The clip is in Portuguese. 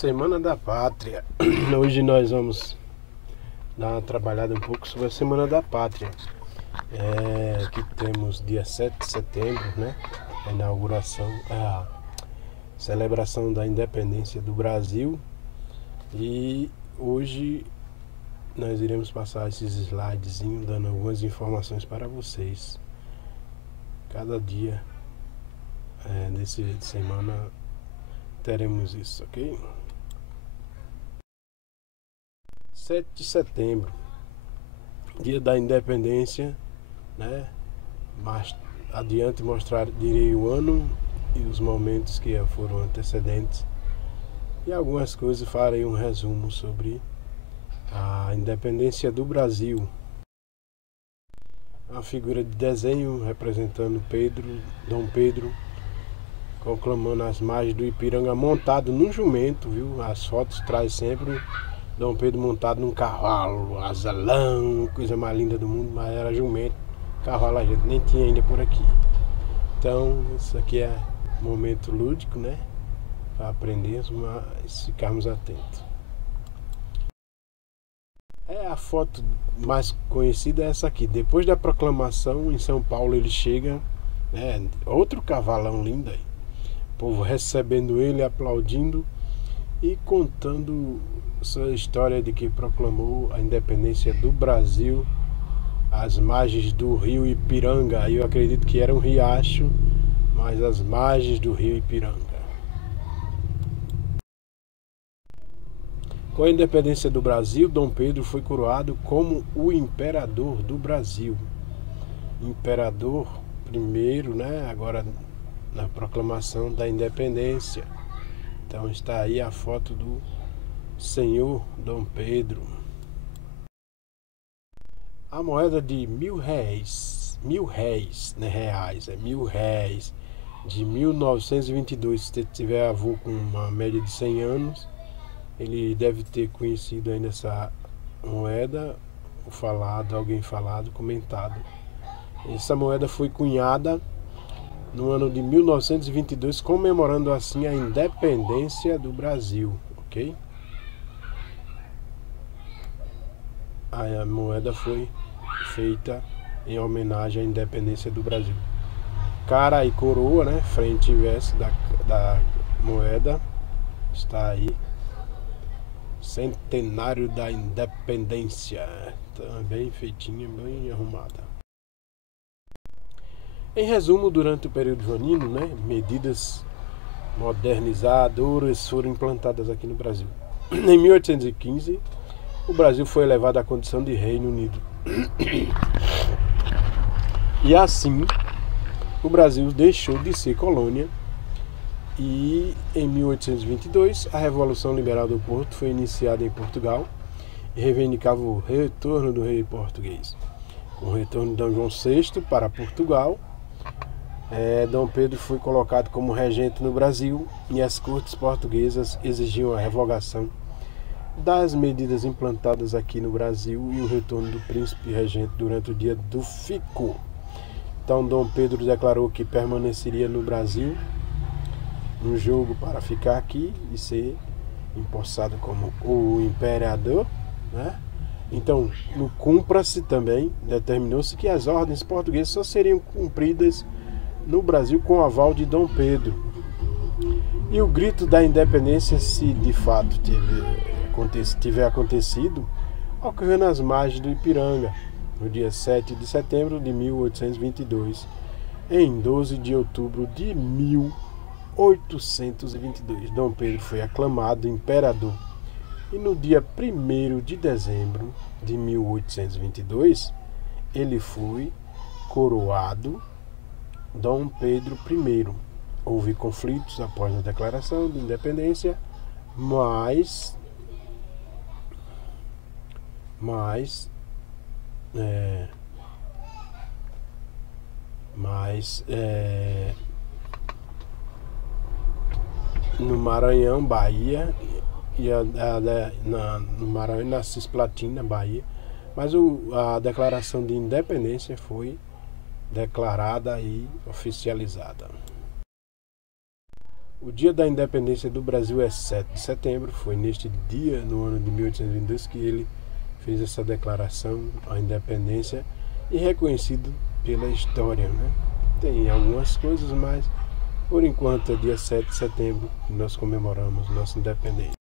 Semana da Pátria. Hoje nós vamos dar uma trabalhada um pouco sobre a Semana da Pátria. Que temos dia 7 de setembro, né? A inauguração, a celebração da independência do Brasil. E hoje nós iremos passar esses slidezinhos dando algumas informações para vocês. Cada dia desse semana teremos isso, ok? 7 de setembro, dia da independência, né? Mais adiante direi o ano e os momentos que foram antecedentes e algumas coisas. Farei um resumo sobre a independência do Brasil. A figura de desenho representando Dom Pedro, conclamando as margens do Ipiranga montado num jumento, viu? As fotos traz sempre Dom Pedro montado num cavalo, asalão, coisa mais linda do mundo, mas era jumento. Cavalo a gente nem tinha ainda por aqui. Então, isso aqui é um momento lúdico, né? Para aprendermos, mas ficarmos atentos. A foto mais conhecida é essa aqui. Depois da proclamação, em São Paulo, ele chega, né? Outro cavalão lindo aí. O povo recebendo ele, aplaudindo e contando sua história de que proclamou a independência do Brasil às margens do rio Ipiranga. Eu acredito que era um riacho, mas às margens do rio Ipiranga. Com a independência do Brasil, Dom Pedro foi coroado como o imperador do Brasil. Imperador primeiro, né? Agora na proclamação da independência. Então está aí a foto do Senhor Dom Pedro. A moeda de R$ 1.000, de 1922, se tiver avô com uma média de 100 anos, ele deve ter conhecido ainda essa moeda, alguém falado, comentado. Essa moeda foi cunhada no ano de 1922, comemorando assim a independência do Brasil, ok? A moeda foi feita em homenagem à independência do Brasil. Cara e coroa, né? Frente e verso da moeda está aí. Centenário da Independência. Então, bem feitinha, bem arrumada. Em resumo, durante o período joanino, né, medidas modernizadoras foram implantadas aqui no Brasil. Em 1815, o Brasil foi elevado à condição de Reino Unido. E assim, o Brasil deixou de ser colônia. E em 1822, a Revolução Liberal do Porto foi iniciada em Portugal e reivindicava o retorno do rei português. Com o retorno de Dom João VI para Portugal, Dom Pedro foi colocado como regente no Brasil e as cortes portuguesas exigiam a revogação das medidas implantadas aqui no Brasil e o retorno do príncipe regente durante o dia do fico. Então Dom Pedro declarou que permaneceria no Brasil, um jogo para ficar aqui e ser empossado como o imperador, né? Então, no cumpra-se também, determinou-se que as ordens portuguesas só seriam cumpridas no Brasil com o aval de Dom Pedro. E o grito da independência, se de fato tiver acontecido, ocorreu nas margens do Ipiranga, no dia 7 de setembro de 1822, em 12 de outubro de 1822, Dom Pedro foi aclamado imperador e no dia 1º de dezembro de 1822 ele foi coroado Dom Pedro I. Houve conflitos após a declaração de independência, mas no Maranhão, Bahia, no Maranhão e na Cisplatina, Bahia, mas a declaração de independência foi declarada e oficializada. O dia da independência do Brasil é 7 de setembro. Foi neste dia, no ano de 1822, que ele fez essa declaração à independência e reconhecido pela história, né? Tem algumas coisas, mas por enquanto é dia 7 de setembro que nós comemoramos nossa independência.